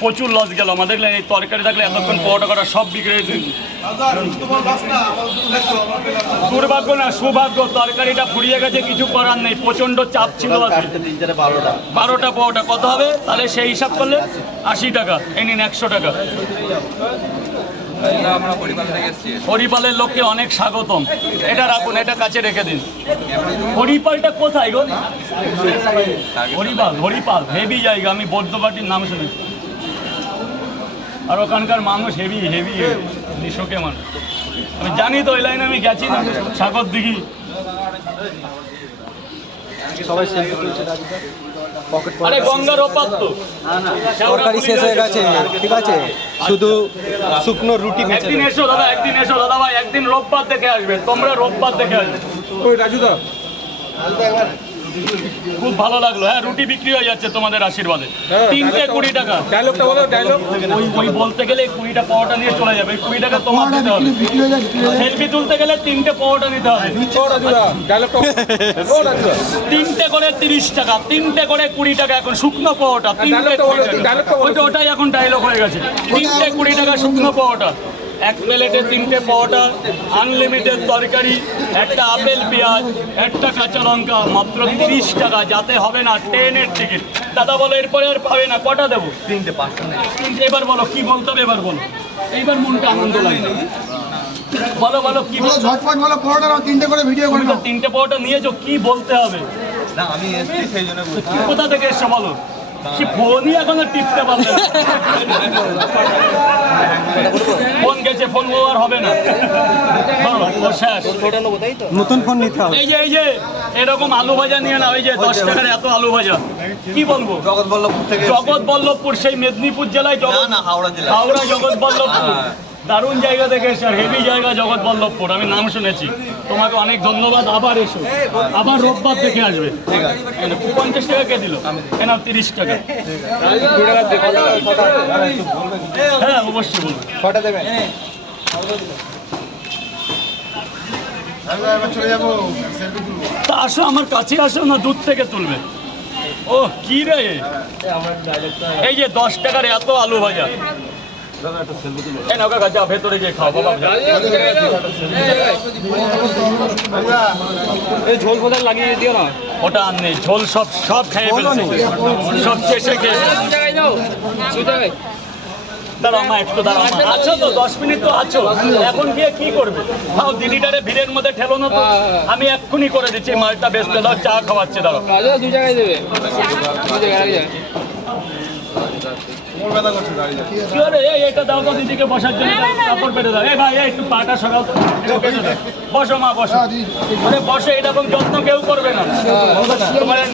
প্রচুর লস গেল আমাদের। এই তরকারি থাকলে এতক্ষণ পরোটা করা সব বিক্রি হয়েছে। দুর্ভাগ্য না সৌভাগ্য, তরকারিটা ফুরিয়ে গেছে, কিছু করার নেই, প্রচন্ড চাপ ছিল। 12টা পরোটা কত হবে তাহলে সেই হিসাব করলে 80 টাকা। এই নিন 100 টাকা। হরিপালের লোককে অনেক স্বাগতম। এটা রাখুন, এটা কাছে রেখে দিন। হরিপালটা কোথায় গো? হরিপাল হেভি জায়গা, আমি বৌদ্ধবাটির নাম শুনেছি। আর ওখানকার মানুষ হেভি হেভি নিশোকে মানুষ, আমি জানি তো, এই লাইনে আমি গেছি না, সাগর দিঘি। আরে গঙ্গার ওপার তো, তরকারি শেষ হয়ে গেছে, ঠিক আছে, শুধু শুকনো রুটি। একদিন এসো দাদা, একদিন এসো দাদা ভাই, একদিন রোববার দেখে আসবে, তোমরা রোববার দেখে আসবে। ওই রাজুদা খুব ভালো লাগলো। হ্যাঁ, রুটি বিক্রি হয়ে যাচ্ছে তোমাদের আশীর্বাদে। 3টে 20 টাকা। ডায়লগটা বলো, ডায়লগ। ওই বলতে গেলে 20টা পরোটা নিয়ে চলে যাবে। 20 টাকা তোমার দিতে হবে। সেলফি তুলতে গেলে 3টে পরোটা নিতে হবে। ডায়লগটা ও রাজুদা 3টে করে 30 টাকা, 3টে করে 20 টাকা। এখন শুকনো পরোটা 3টে 20 টাকা। ওটাই এখন ডায়লগ হয়ে গেছে। 3টে 20 টাকা শুকনো পরোটা। এক প্লেটে 3টে পরোটা, আনলিমিটেড তরকারি, একটা আপেল পেঁয়াজ, একটা কাঁচা লঙ্কা, মাত্র 30 টাকা। যাতে হবে না ট্রেনের টিকিট। দাদা বলো এরপরে আর পাবে না, কটা দেবো? 3টে 500। এবার বলো কি বলতে হবে, এবার বলো, এইবার মনটা আনন্দ লাগে। বলো বলো কি বলো, ঝটপট বলো। পরোটা 3টে করে ভিডিও করে দাও। 3টে পরোটা নিয়েছো, কি বলতে হবে? না আমি এসেছি সেই জন্য বলছি। কোথা থেকে এসছো বলো? কি ফোনই এখনো টিপতে পারলে না। ফোন গেছে, ফোন আর হবে না। নতুন ফোন নিতে হবে। এই যে এরকম আলু ভাজা নিয়ে না, ওই যে 10 টাকার এত আলু ভাজা, কি বলবো? জগৎবল্লভপুর, সেই মেদিনীপুর জেলায়, হাওড়া জগৎবল্লভপুর। দারুণ জায়গা থেকে এসে, আর হেভি জায়গা জগৎবল্লভপুর, আমি নাম শুনেছি। তোমাকে অনেক ধন্যবাদ। আবার এসো, আবার রোববার দেখে আসবে। 50 টাকা কে দিল? কেন 30 টাকা? হ্যাঁ অবশ্যই বলবো। ছটা দেবেন। তা আসো, আমার কাছে আসো না, দূর থেকে তুলবে। ও কি রে, এই যে 10 টাকার এত আলু ভাজা। ভেতরে গিয়ে খাও বাবা। ঝোল ফোল লাগিয়ে দিও না। ওটা আর নেই, ঝোল সব খেয়ে ফেলছে, সব চেষে খেয়ে দাঁড়াও মা, একটু দাঁড়াও। আছো তো 10 মিনিট তো আছো, এখন গিয়ে কি করবে? খাও, দিদিটারে ভিড়ের মধ্যে ঠেলো না তো। আমি এক্ষুনি করে দিচ্ছি, মালটা বেচতে দাও, চা খাওয়াচ্ছে। দাঁড়াও, 2 জায়গায় দেবে, 2 জায়গায়। কি হলো? এটা দাও তো দিদিকে বসার জন্য, কাপড় পেটে দাও। এই ভাই একটু পাটা সরাও তো। বসো মা, বসো। বসো, এরকম যত্ন কেউ করবে না তোমার।